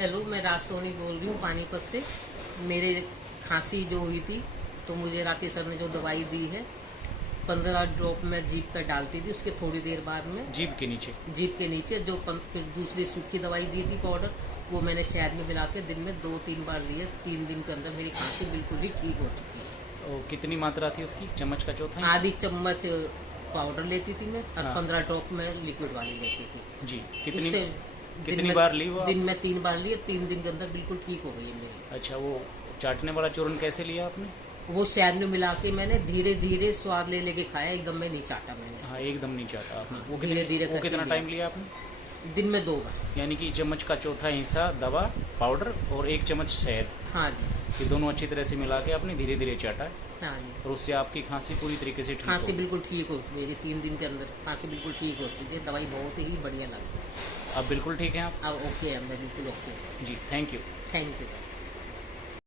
Hello, मैं राज सोनी बोल रही हूँ पानीपत से। मेरे खांसी जो हुई थी तो मुझे राकेश सर ने जो दवाई दी है 15 ड्रॉप मैं जीभ पर डालती थी। उसके थोड़ी देर बाद में जीभ के नीचे। जीभ के नीचे जो फिर दूसरी सूखी दवाई दी थी पाउडर, वो मैंने शहद में मिला के दिन में 2-3 बार लिए। 3 दिन के अंदर मेरी खांसी बिल्कुल ही ठीक हो चुकी है। और कितनी मात्रा थी उसकी? चम्मच का चौथा? आधी चम्मच पाउडर लेती थी मैं और हाँ। 15 ड्रॉप में लिक्विड वाली लेती थी। जी। उससे कितनी बार ली वो? दिन में 3 बार लिए। 3 दिन के अंदर बिल्कुल ठीक हो गई है मेरी। अच्छा, वो चाटने वाला चूर्ण कैसे लिया आपने? वो शहद में मिला के मैंने धीरे धीरे स्वाद ले लेके खाया, एकदम में नहीं चाटा मैंने। हाँ, एकदम नहीं चाटा आपने। वो धीरे-धीरे वो करके कितना लिया। टाइम लिया आपने? दिन में 2 बार। यानी कि चम्मच का चौथा हिस्सा दवा, पाउडर और 1 चम्मच शहद, हाँ जी। ये दोनों अच्छी तरह से मिला के आपने धीरे धीरे चाटा हाँ जी। और उससे आपकी खांसी पूरी तरीके से ठीक खांसी हो। बिल्कुल ठीक हो मेरी। 3 दिन के अंदर खांसी बिल्कुल ठीक हो चुकी है। दवाई बहुत ही बढ़िया लगी। अब बिल्कुल ठीक है आप? अब ओके है, मैं बिल्कुल ओके। जी, थैंक यू। Thank you.